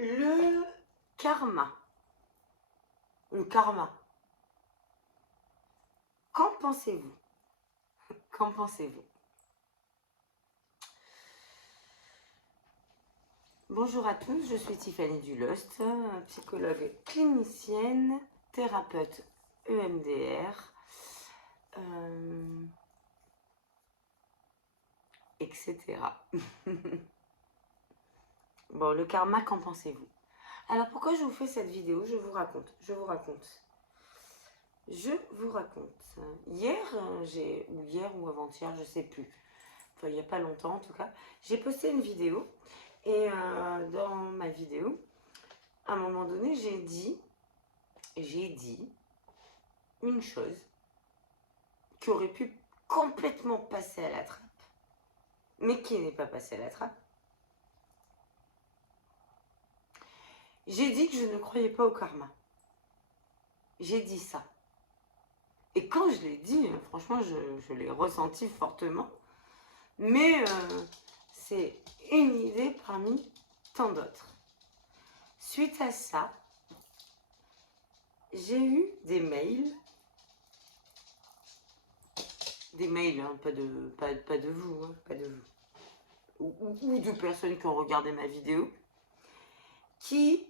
Le karma. Le karma. Qu'en pensez-vous? Qu'en pensez-vous? Bonjour à tous, je suis Tiffany Dulost, psychologue clinicienne, thérapeute EMDR, etc. Bon, le karma, qu'en pensez-vous? Alors, pourquoi je vous fais cette vidéo? Je vous raconte. Hier, hier ou avant-hier, je sais plus. Enfin, il n'y a pas longtemps en tout cas, j'ai posté une vidéo. Et dans ma vidéo, à un moment donné, j'ai dit une chose qui aurait pu complètement passer à la trappe, mais qui n'est pas passée à la trappe. J'ai dit que je ne croyais pas au karma. J'ai dit ça. Et quand je l'ai dit, franchement, je l'ai ressenti fortement. Mais c'est une idée parmi tant d'autres. Suite à ça, j'ai eu des mails, hein, pas de vous, hein, pas de vous, ou de personnes qui ont regardé ma vidéo, qui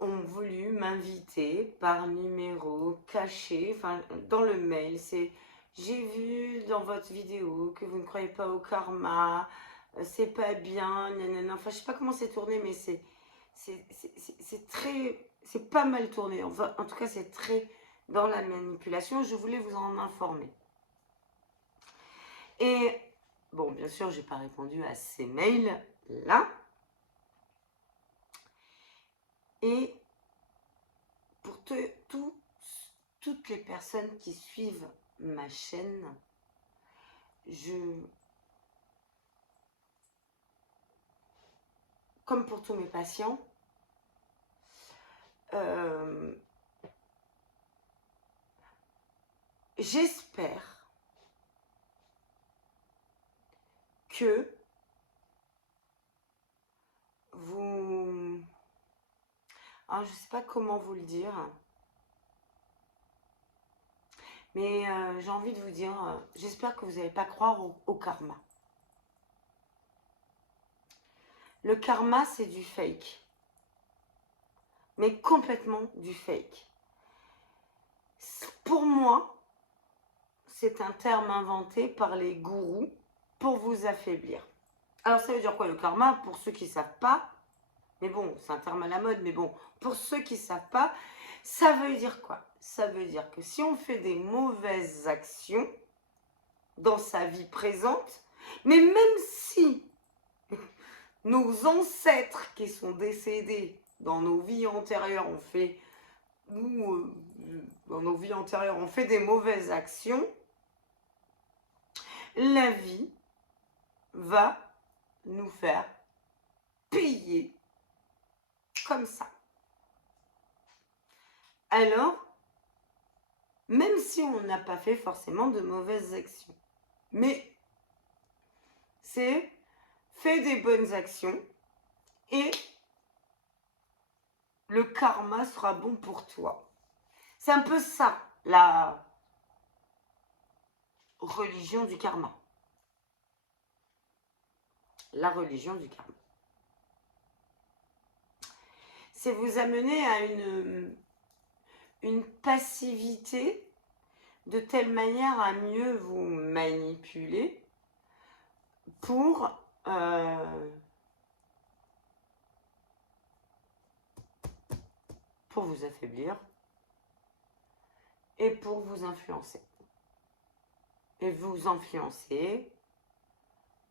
ont voulu m'inviter par numéro caché, enfin dans le mail, c'est j'ai vu dans votre vidéo que vous ne croyez pas au karma, c'est pas bien, nanana. Enfin je sais pas comment c'est tourné, mais c'est très, c'est pas mal tourné, enfin en tout cas c'est très dans la manipulation, je voulais vous en informer. Et bon, bien sûr j'ai pas répondu à ces mails là. Et pour toutes les personnes qui suivent ma chaîne, comme pour tous mes patients, j'espère que vous... Alors, je ne sais pas comment vous le dire, mais j'ai envie de vous dire, j'espère que vous n'allez pas croire au karma. Le karma, c'est du fake. Mais complètement du fake. Pour moi, c'est un terme inventé par les gourous pour vous affaiblir. Alors, ça veut dire quoi le karma? Pour ceux qui ne savent pas, mais bon, c'est un terme à la mode, mais bon, pour ceux qui ne savent pas, ça veut dire quoi? Ça veut dire que si on fait des mauvaises actions dans sa vie présente, mais même si nos ancêtres qui sont décédés dans nos vies antérieures ont fait, dans nos vies antérieures on fait des mauvaises actions, la vie va nous faire payer comme ça. Alors, même si on n'a pas fait forcément de mauvaises actions, mais c'est fais des bonnes actions et le karma sera bon pour toi. C'est un peu ça, la religion du karma. La religion du karma. C'est vous amener à une passivité de telle manière à mieux vous manipuler pour vous affaiblir et pour vous influencer. Et vous influencer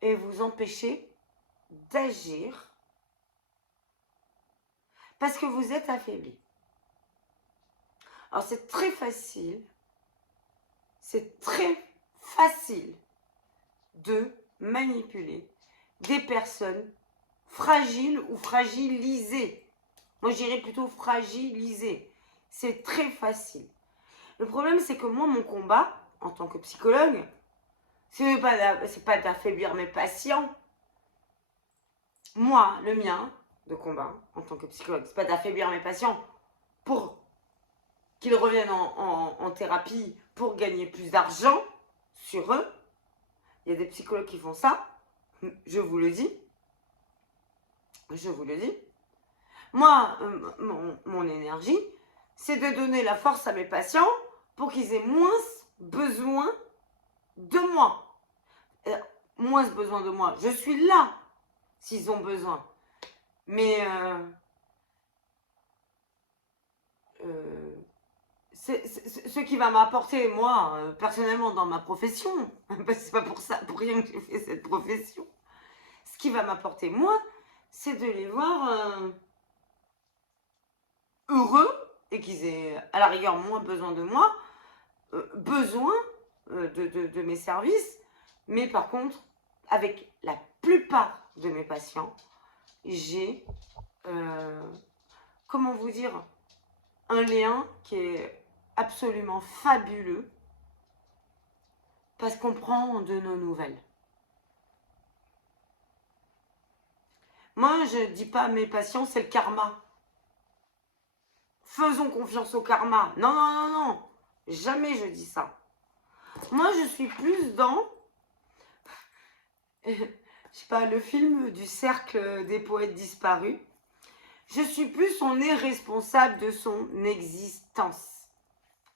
et vous empêcher d'agir parce que vous êtes affaibli. Alors c'est très facile de manipuler des personnes fragiles ou fragilisées. Moi, je dirais plutôt fragilisées. C'est très facile. Le problème, c'est que moi, mon combat, en tant que psychologue, C'est pas d'affaiblir mes patients. Moi, le mien de combat, en tant que psychologue, c'est pas d'affaiblir mes patients pour qu'ils reviennent en thérapie pour gagner plus d'argent sur eux. Il y a des psychologues qui font ça, je vous le dis. Je vous le dis. Moi, mon énergie, c'est de donner la force à mes patients pour qu'ils aient moins besoin de moi. Moins besoin de moi. Je suis là s'ils ont besoin. Mais ce qui va m'apporter, moi, personnellement, dans ma profession, c'est pas pour rien que j'ai fait cette profession, ce qui va m'apporter, moi, c'est de les voir heureux et qu'ils aient, à la rigueur, moins besoin de moi, besoin de mes services, mais par contre, avec la plupart de mes patients, j'ai, comment vous dire, un lien qui est absolument fabuleux parce qu'on prend de nos nouvelles. Moi, je ne dis pas à mes patients, c'est le karma. Faisons confiance au karma. Non, non, non, non. Jamais je dis ça. Moi, je suis plus dans, je sais pas, le film du cercle des poètes disparus. Je suis plus, on est responsable de son existence.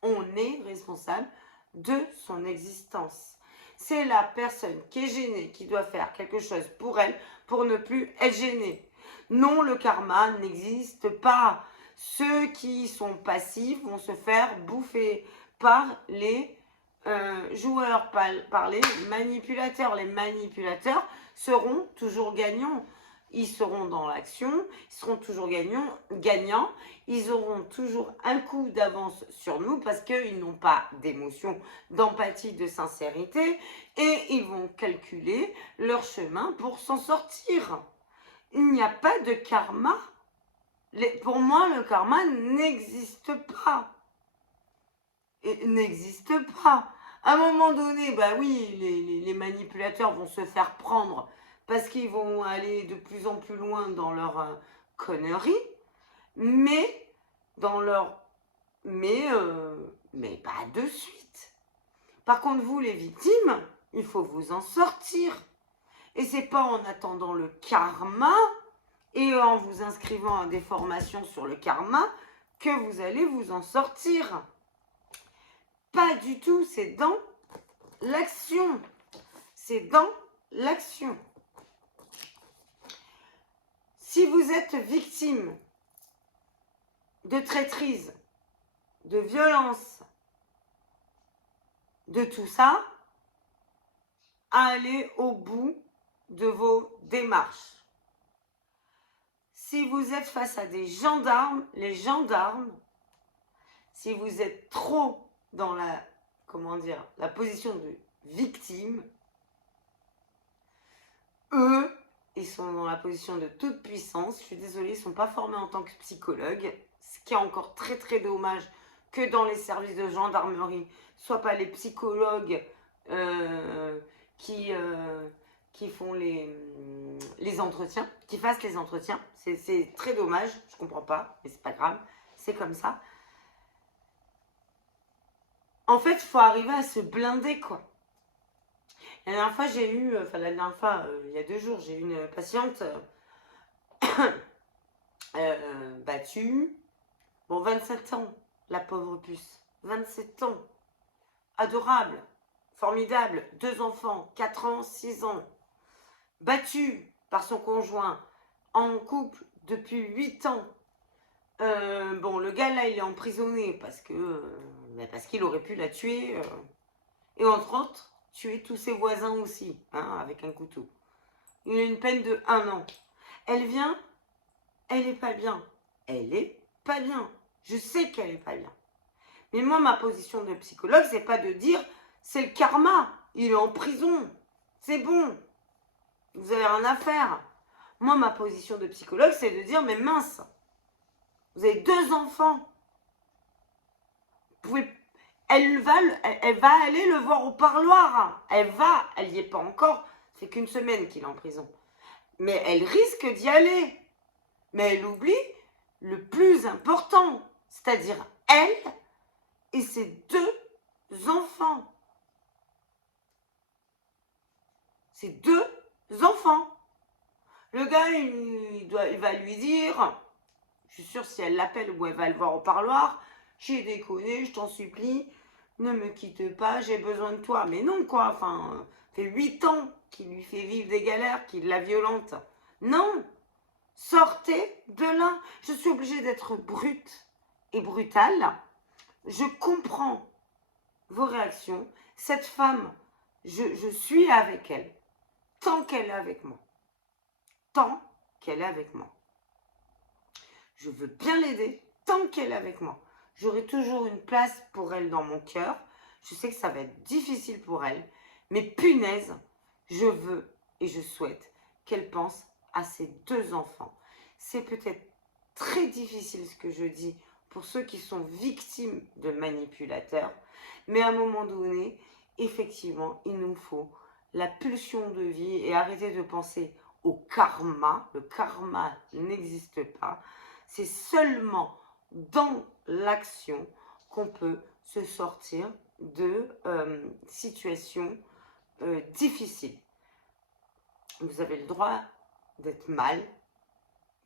On est responsable de son existence. C'est la personne qui est gênée qui doit faire quelque chose pour elle pour ne plus être gênée. Non, le karma n'existe pas. Ceux qui sont passifs vont se faire bouffer par les joueurs, par les manipulateurs. Les manipulateurs seront toujours gagnants. Ils seront dans l'action, ils seront toujours gagnants, ils auront toujours un coup d'avance sur nous parce qu'ils n'ont pas d'émotion, d'empathie, de sincérité et ils vont calculer leur chemin pour s'en sortir. Il n'y a pas de karma. Pour moi, le karma n'existe pas. N'existe pas. À un moment donné, bah oui, les manipulateurs vont se faire prendre parce qu'ils vont aller de plus en plus loin dans leur connerie, mais mais pas de suite. Par contre, vous, les victimes, il faut vous en sortir. Et c'est pas en attendant le karma et en vous inscrivant à des formations sur le karma que vous allez vous en sortir. Pas du tout, c'est dans l'action. C'est dans l'action. Si vous êtes victime de traîtrise, de violence, de tout ça, allez au bout de vos démarches. Si vous êtes face à des gendarmes, les gendarmes, si vous êtes trop dans la position de victime, eux, ils sont dans la position de toute puissance. Je suis désolée, ils ne sont pas formés en tant que psychologues. Ce qui est encore très très dommage que dans les services de gendarmerie, soit pas les psychologues qui font les entretiens, qui fassent les entretiens. C'est très dommage, je comprends pas, mais c'est pas grave, c'est comme ça. En fait, il faut arriver à se blinder, quoi. La dernière fois, il y a 2 jours, j'ai eu une patiente battue. Bon, 27 ans, la pauvre puce. 27 ans. Adorable, formidable. 2 enfants, 4 ans, 6 ans. Battue par son conjoint, en couple depuis 8 ans. Bon, le gars là, il est emprisonné parce qu'il aurait pu la tuer. Et entre autres, tuer tous ses voisins aussi, hein, avec un couteau. Il a une peine de 1 an. Elle vient, elle est pas bien. Elle est pas bien. Je sais qu'elle est pas bien. Mais moi, ma position de psychologue, c'est pas de dire, c'est le karma, il est en prison, c'est bon, vous avez rien à faire. Moi, ma position de psychologue, c'est de dire, mais mince, vous avez 2 enfants. elle va aller le voir au parloir. Elle n'y est pas encore. Ça fait qu'une semaine qu'il est en prison. Mais elle risque d'y aller. Mais elle oublie le plus important, c'est-à-dire elle et ses 2 enfants. Ses 2 enfants. Le gars, il va lui dire, je suis sûre si elle l'appelle ou elle va le voir au parloir, j'ai déconné, je t'en supplie, ne me quitte pas, j'ai besoin de toi. Mais non, quoi, enfin, ça fait 8 ans qu'il lui fait vivre des galères, qu'il la violente. Non, sortez de là. Je suis obligée d'être brute et brutale. Je comprends vos réactions. Cette femme, je suis avec elle, tant qu'elle est avec moi. Tant qu'elle est avec moi. Je veux bien l'aider tant qu'elle est avec moi. J'aurai toujours une place pour elle dans mon cœur. Je sais que ça va être difficile pour elle, mais punaise, je veux et je souhaite qu'elle pense à ses 2 enfants. C'est peut-être très difficile ce que je dis pour ceux qui sont victimes de manipulateurs, mais à un moment donné, effectivement, il nous faut la pulsion de vie et arrêter de penser au karma. Le karma n'existe pas. C'est seulement dans l'action qu'on peut se sortir de situations difficiles. Vous avez le droit d'être mal,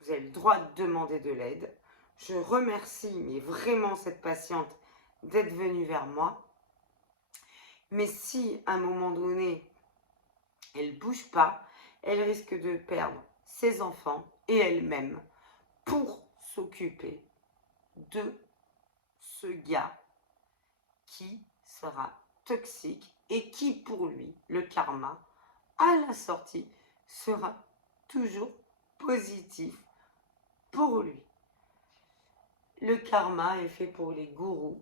vous avez le droit de demander de l'aide. Je remercie mais vraiment cette patiente d'être venue vers moi. Mais si à un moment donné, elle ne bouge pas, elle risque de perdre ses enfants et elle-même pour s'occuper de ce gars qui sera toxique et qui, pour lui, le karma, à la sortie, sera toujours positif pour lui. Le karma est fait pour les gourous,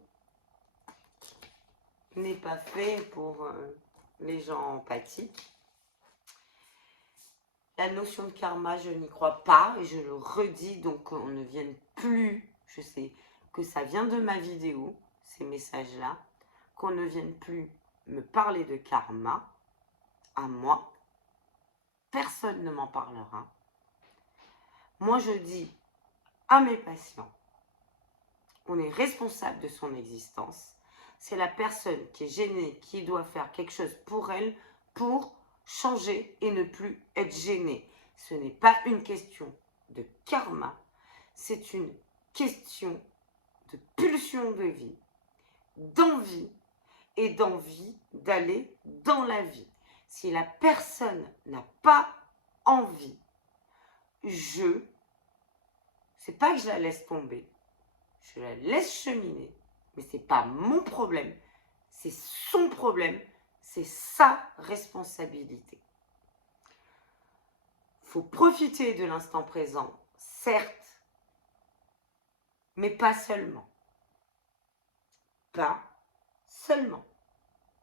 n'est pas fait pour les gens empathiques. La notion de karma, je n'y crois pas et je le redis, donc on ne vienne plus, je sais que ça vient de ma vidéo, ces messages-là, qu'on ne vienne plus me parler de karma à moi. Personne ne m'en parlera. Moi, je dis à mes patients, on est responsable de son existence. C'est la personne qui est gênée, qui doit faire quelque chose pour elle, pour changer et ne plus être gênée. Ce n'est pas une question de karma, c'est une question de pulsion de vie, d'envie et d'envie d'aller dans la vie. Si la personne n'a pas envie, c'est pas que je la laisse tomber, je la laisse cheminer, mais c'est pas mon problème, c'est son problème, c'est sa responsabilité. Il faut profiter de l'instant présent, certes, mais pas seulement. Pas seulement.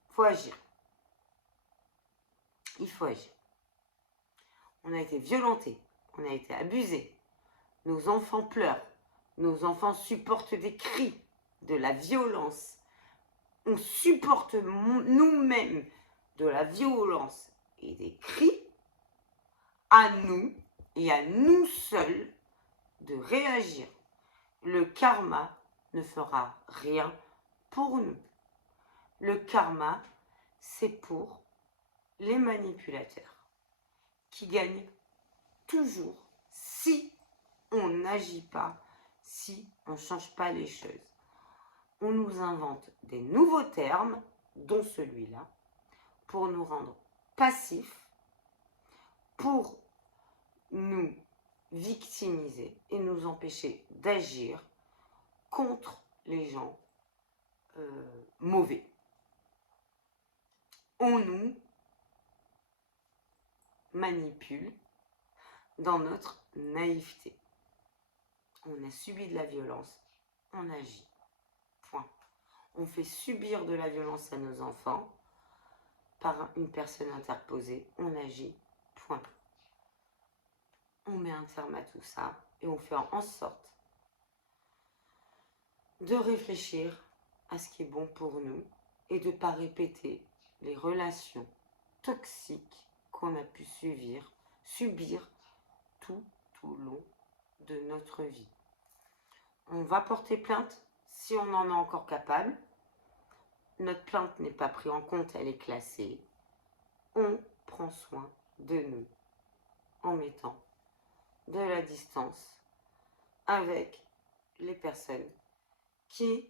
Il faut agir. Il faut agir. On a été violentés, on a été abusés. Nos enfants pleurent, nos enfants supportent des cris, de la violence. On supporte nous-mêmes de la violence et des cris. À nous et à nous seuls de réagir. Le karma ne fera rien pour nous. Le karma, c'est pour les manipulateurs qui gagnent toujours si on n'agit pas, si on ne change pas les choses. On nous invente des nouveaux termes, dont celui-là, pour nous rendre passifs, pour nous victimiser et nous empêcher d'agir contre les gens mauvais. On nous manipule dans notre naïveté. On a subi de la violence, on agit. Point. On fait subir de la violence à nos enfants par une personne interposée, on agit. Point. On met un terme à tout ça et on fait en sorte de réfléchir à ce qui est bon pour nous et de ne pas répéter les relations toxiques qu'on a pu subir tout au long de notre vie. On va porter plainte si on en est encore capable. Notre plainte n'est pas prise en compte, elle est classée. On prend soin de nous en mettant de la distance avec les personnes qui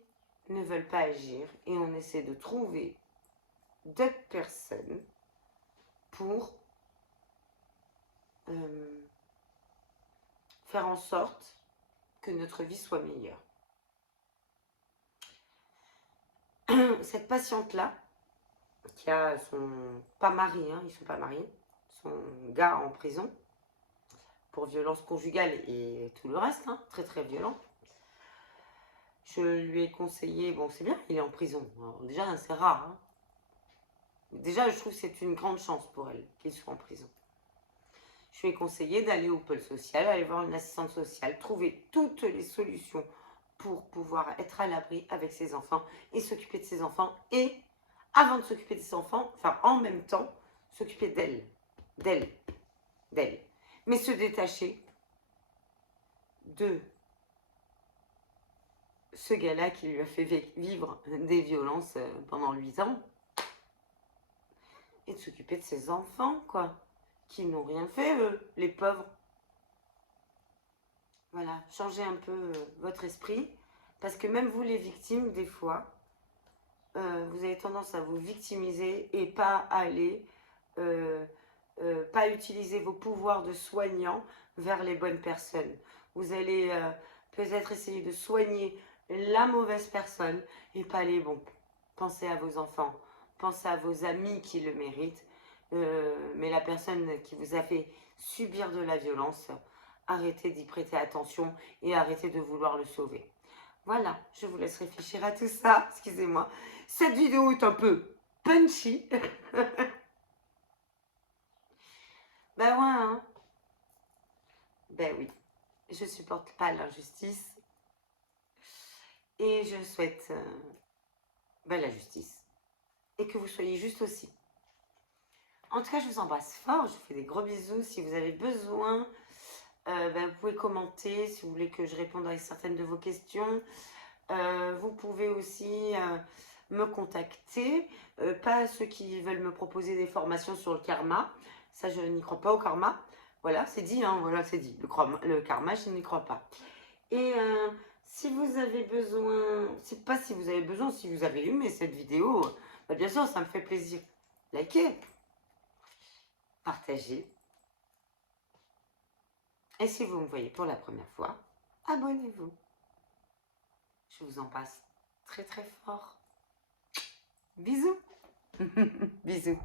ne veulent pas agir et on essaie de trouver d'autres personnes pour faire en sorte que notre vie soit meilleure. Cette patiente-là, qui a son pas mari, hein, ils sont pas mariés, son gars en prison pour violence conjugale et tout le reste, hein, très très violent. Je lui ai conseillé, bon c'est bien, il est en prison. Alors, déjà c'est rare. Hein. Déjà je trouve que c'est une grande chance pour elle qu'il soit en prison. Je lui ai conseillé d'aller au pôle social, aller voir une assistante sociale, trouver toutes les solutions pour pouvoir être à l'abri avec ses enfants et s'occuper de ses enfants. Et avant de s'occuper de ses enfants, enfin en même temps, s'occuper d'elle. Mais se détacher de ce gars-là qui lui a fait vivre des violences pendant 8 ans. Et de s'occuper de ses enfants, quoi. Qui n'ont rien fait, les pauvres. Voilà, changez un peu votre esprit. Parce que même vous, les victimes, des fois, vous avez tendance à vous victimiser et pas aller, pas utiliser vos pouvoirs de soignant vers les bonnes personnes. Vous allez peut-être essayer de soigner la mauvaise personne et pas les bons. Pensez à vos enfants, pensez à vos amis qui le méritent, mais la personne qui vous a fait subir de la violence, arrêtez d'y prêter attention et arrêtez de vouloir le sauver. Voilà, je vous laisse réfléchir à tout ça, excusez-moi. Cette vidéo est un peu punchy. Ben ouais, hein. Ben oui, je supporte pas l'injustice. Et je souhaite la justice. Et que vous soyez juste aussi. En tout cas, je vous embrasse fort. Je vous fais des gros bisous. Si vous avez besoin, vous pouvez commenter si vous voulez que je réponde à certaines de vos questions. Vous pouvez aussi me contacter. Pas ceux qui veulent me proposer des formations sur le karma. Ça, je n'y crois pas au karma. Voilà, c'est dit. Hein, voilà, c'est dit. Le karma, je n'y crois pas. Et si vous avez besoin, c'est pas si vous avez besoin, si vous avez aimé cette vidéo, bien sûr, ça me fait plaisir. Likez, partagez. Et si vous me voyez pour la première fois, abonnez-vous. Je vous embrasse très très fort. Bisous. Bisous.